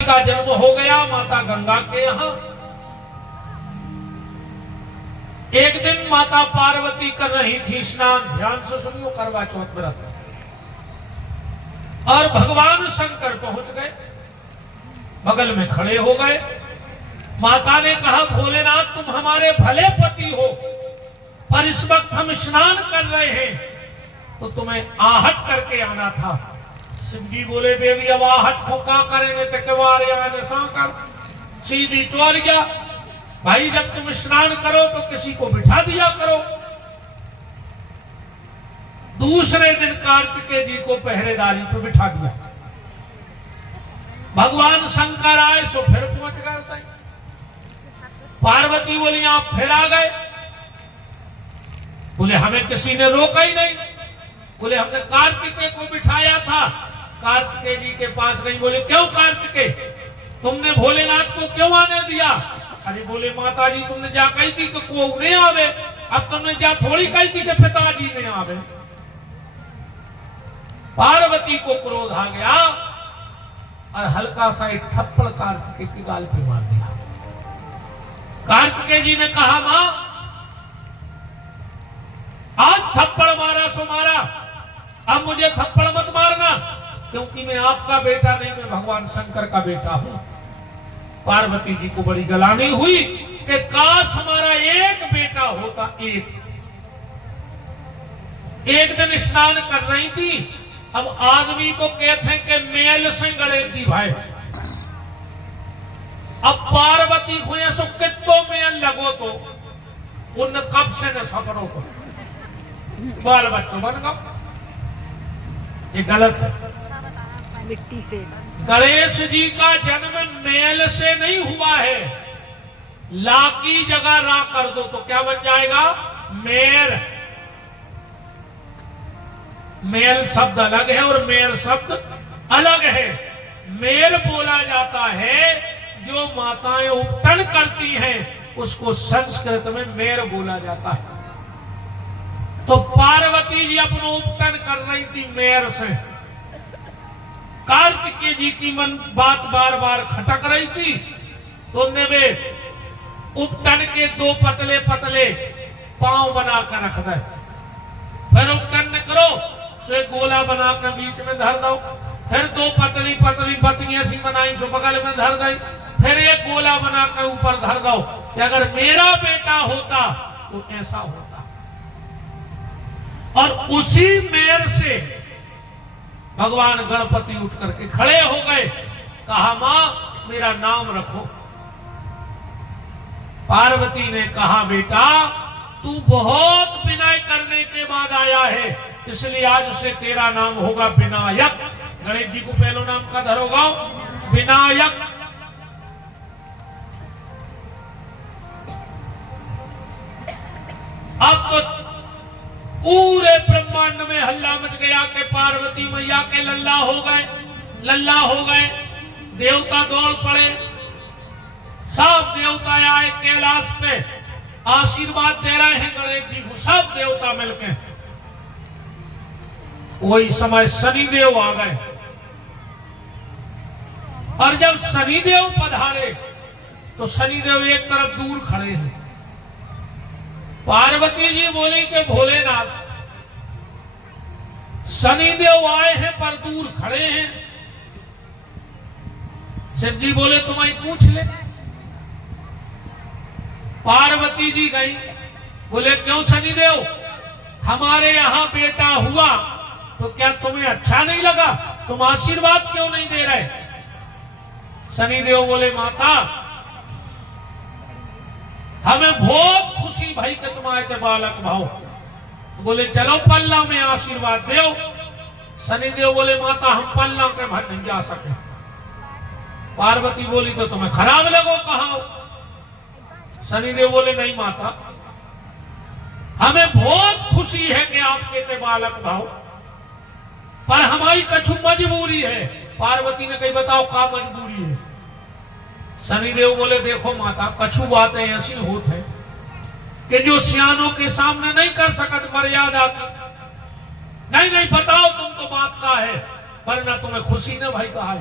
का जन्म हो गया माता गंगा के यहाँ। एक दिन माता पार्वती कर रही थी स्नान, ध्यान से सुनियो, करवा चौथ व्रत, और भगवान शंकर पहुंच गए, बगल में खड़े हो गए। माता ने कहा, भोलेनाथ तुम हमारे भले पति हो, पर इस वक्त हम स्नान कर रहे हैं तो तुम्हें आहट करके आना था। शिव जी बोले, देवी अब आहट को क्या करेंगे, कर सीधी चोर गया। भाई जब तुम स्नान करो तो किसी को बिठा दिया करो। दूसरे दिन कार्तिकेय जी को पहरेदारी पर बिठा दिया। भगवान शंकर आए सो फिर पहुंच गए। पार्वती बोली, आप फिर आ गए? बोले, हमें किसी ने रोका ही नहीं। बोले, हमने कार्तिकेय को बिठाया था। कार्तिकेय जी के पास गई। बोले, क्यों कार्तिकेय, तुमने भोलेनाथ को क्यों आने दिया? अरे बोले, माता जी तुमने जा कही थी कि को नहीं आवे, अब तुमने जा थोड़ी कही थी कि पिताजी नहीं आवे। पार्वती को क्रोध आ गया और हल्का सा एक थप्पड़ कार्तिकेय की गाल पे मार दिया। कार्तिकेय जी ने कहा, मां आज थप्पड़ मारा सो मारा, अब मुझे थप्पड़ मत मारना, क्योंकि मैं आपका बेटा नहीं, मैं भगवान शंकर का बेटा हूं। पार्वती जी को बड़ी गलानी हुई कि काश हमारा एक बेटा होता। एक दिन स्नान कर रही थी, अब आदमी को कहते हैं कि मेल से गणेश जी भाई, अब पार्वती हुए सो कितो मेल लगो तो उन कब से न सफरो तो बाल बच्चों बन गए। ये गलत है। मिट्टी से गणेश जी का जन्म मेल से नहीं हुआ है। ला की जगह रा कर दो तो क्या बन जाएगा? मेर। मेल शब्द अलग है और मेर शब्द अलग है। मेर बोला जाता है जो माताएं उपटन करती हैं, उसको संस्कृत में मेर बोला जाता है। तो पार्वती जी अपना उपटन कर रही थी मेर से। कार्तिकेय जी की मन बात बार बार खटक रही थी, तो उनने वे उपटन के दो पतले पतले पांव बनाकर रख दे। फिर उपटन न करो सो एक गोला बनाकर बीच में धर दो। फिर दो पतली पतली बत्तियां सी बनाई सो बगल में धर गई। फिर एक गोला बनाकर ऊपर धर दो कि अगर मेरा बेटा होता तो ऐसा होता। और उसी मेर से भगवान गणपति उठ करके खड़े हो गए। कहा, मां मेरा नाम रखो। पार्वती ने कहा, बेटा तू बहुत विनय करने के बाद आया है, इसलिए आज से तेरा नाम होगा विनायक। गणेश जी को पहलो नाम का धरोगा विनायक। अब तो पूरे ब्रह्मांड में हल्ला मच गया कि पार्वती मैया के लल्ला हो गए, लल्ला हो गए। देवता दौड़ पड़े, सब देवता आए कैलाश पे, आशीर्वाद दे रहे हैं गणेश जी को, सब देवता मिलकर। वही समय शनिदेव आ गए, और जब शनिदेव पधारे तो शनिदेव एक तरफ दूर खड़े हैं। पार्वती जी बोली कि भोलेनाथ, शनिदेव आए हैं पर दूर खड़े हैं। शिव जी बोले, तुम्हारी पूछ ले। पार्वती जी गई, बोले, क्यों शनिदेव, हमारे यहां बेटा हुआ तो क्या तुम्हें अच्छा नहीं लगा? तुम आशीर्वाद क्यों नहीं दे रहे? शनिदेव बोले, माता हमें बहुत खुशी भाई कि तुम आए थे बालक भाव। तो बोले, चलो पल्ला में आशीर्वाद दो। शनिदेव बोले, माता हम पल्ला के भर नहीं जा सके। पार्वती बोली, तो तुम्हें खराब लगो कहा? शनिदेव बोले, नहीं माता, हमें बहुत खुशी है कि आपके थे बालक भाव, पर हमारी कछु मजबूरी है। पार्वती ने कही, बताओ क्या मजबूरी है? शनिदेव बोले, देखो माता, कछु बातें ऐसी होती है कि जो सियानों के सामने नहीं कर सकत मर्यादा की। नहीं नहीं बताओ तुम तो बात का है, पर ना तुम्हें खुशी न भाई कहा।